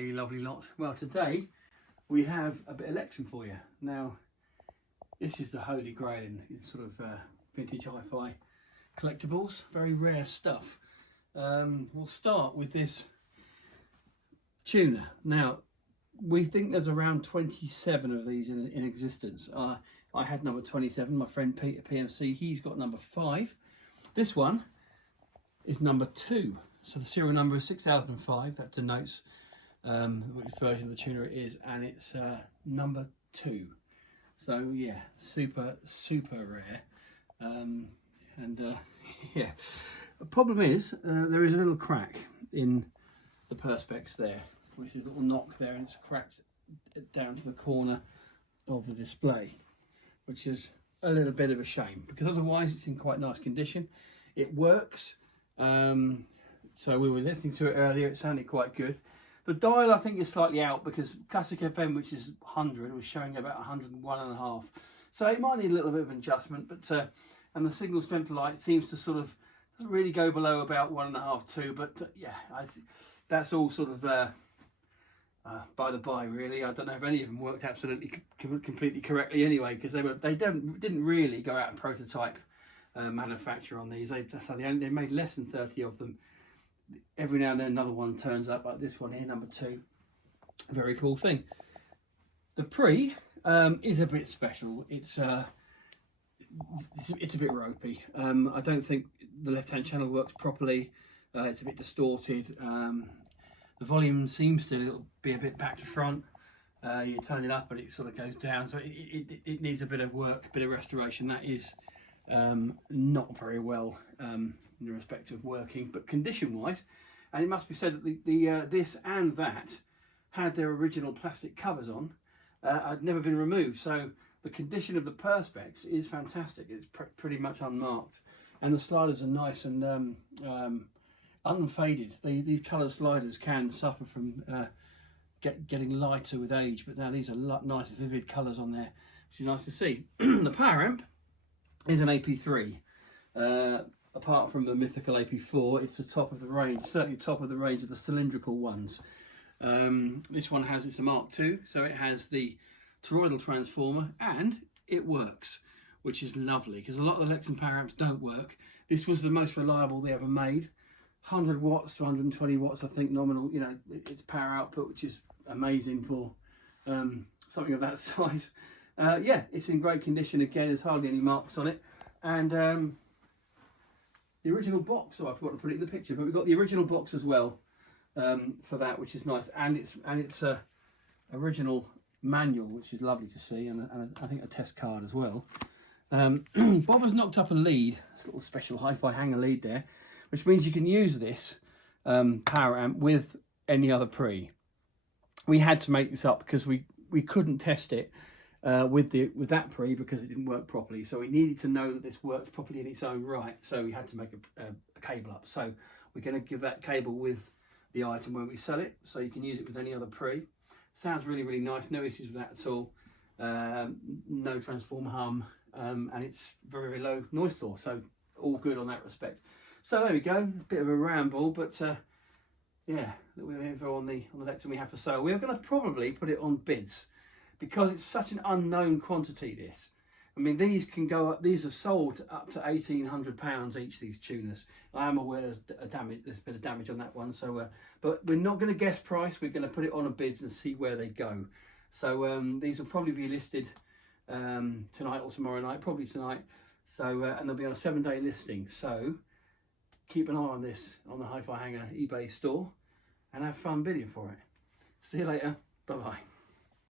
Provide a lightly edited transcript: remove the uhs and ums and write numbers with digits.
you lovely lot. Well, today we have a bit of Lecson for you. Now, this is the holy grail in sort of vintage hi-fi collectibles, very rare stuff. We'll start with this tuner. Now, we think there's around 27 of these in existence. I had number 27, my friend Peter PMC, he's got number 5. This one is number 2. So the serial number is 6005, that denotes which version of the tuner it is, and it's number 2. So yeah, super rare. Yeah, the problem is there is a little crack in the perspex there, which is a little knock there, and it's cracked down to the corner of the display, which is a little bit of a shame, because otherwise it's in quite nice condition. It works. So we were listening to it earlier, it sounded quite good. The dial I think is slightly out, because Classic FM, which is 100, was showing about 101.5. So it might need a little bit of adjustment, but and the signal strength light seems to sort of, doesn't really go below about 1.5, 2, but yeah, that's all sort of by the by really. I don't know if any of them worked absolutely completely correctly anyway, because they didn't really go out and prototype manufacture on these. They made less than 30 of them. Every now and then another one turns up, like this one here, number 2. Very cool thing. The pre is a bit special. It's a bit ropey. I don't think the left-hand channel works properly. It's a bit distorted. The volume seems to be a bit back to front. You turn it up and it sort of goes down, so it needs a bit of work, a bit of restoration. That is not very well in respect of working, but condition wise, and it must be said that this and that had their original plastic covers on, had never been removed, so the condition of the perspex is fantastic. It's pretty much unmarked, and the sliders are nice and unfaded. These coloured sliders can suffer from getting lighter with age, but now these are nice vivid colours on there, which is nice to see. The power amp is an AP3. Apart from the mythical AP4, it's the top of the range, certainly top of the range of the cylindrical ones. This one has, it's a Mark II, so it has the toroidal transformer, and it works, which is lovely, because a lot of the Lecson power amps don't work. This was the most reliable they ever made. 100 watts to 120 watts, I think, nominal, you know, its power output, which is amazing for something of that size. Yeah, it's in great condition again, there's hardly any marks on it. And the original box, I forgot to put it in the picture, but we've got the original box as well for that, which is nice, and it's a original manual, which is lovely to see, and I think a test card as well. Bob has knocked up a lead, this little special hi-fi hanger lead there, which means you can use this power amp with any other pre. We had to make this up because we couldn't test it with that pre, because it didn't work properly, so we needed to know that this worked properly in its own right, so we had to make a cable up. So we're going to give that cable with the item when we sell it, so you can use it with any other pre. Sounds really nice, no issues with that at all. No transformer hum, and it's very low noise floor, so all good on that respect. So there we go, a bit of a ramble, but yeah, a little bit of info on the Lecson we have for sale. We're going to probably put it on bids, because it's such an unknown quantity. This, I mean, these can go up. These are sold up to £1,800 each. These tuners. I am aware there's a bit of damage on that one. So, but we're not going to guess price. We're going to put it on a bids and see where they go. So these will probably be listed tonight or tomorrow night. Probably tonight. So and they'll be on a 7-day listing. So keep an eye on this on the Hi-Fi Hanger eBay store and have fun bidding for it. See you later. Bye bye.